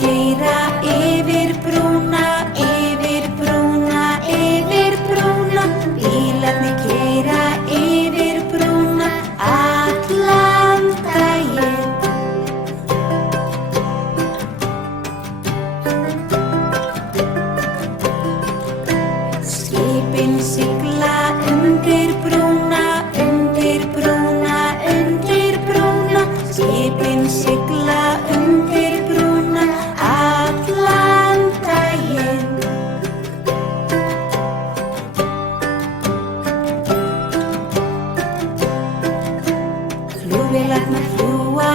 keyra yfir brúna, yfir brúna, yfir brúna. Bílarnir keyra yfir brúna allan daginn. Skipin sigla undir brúna, undir brúna, undir brúna. Skipin sigla undir brúna allan daginn. Flugvélarnar fljúga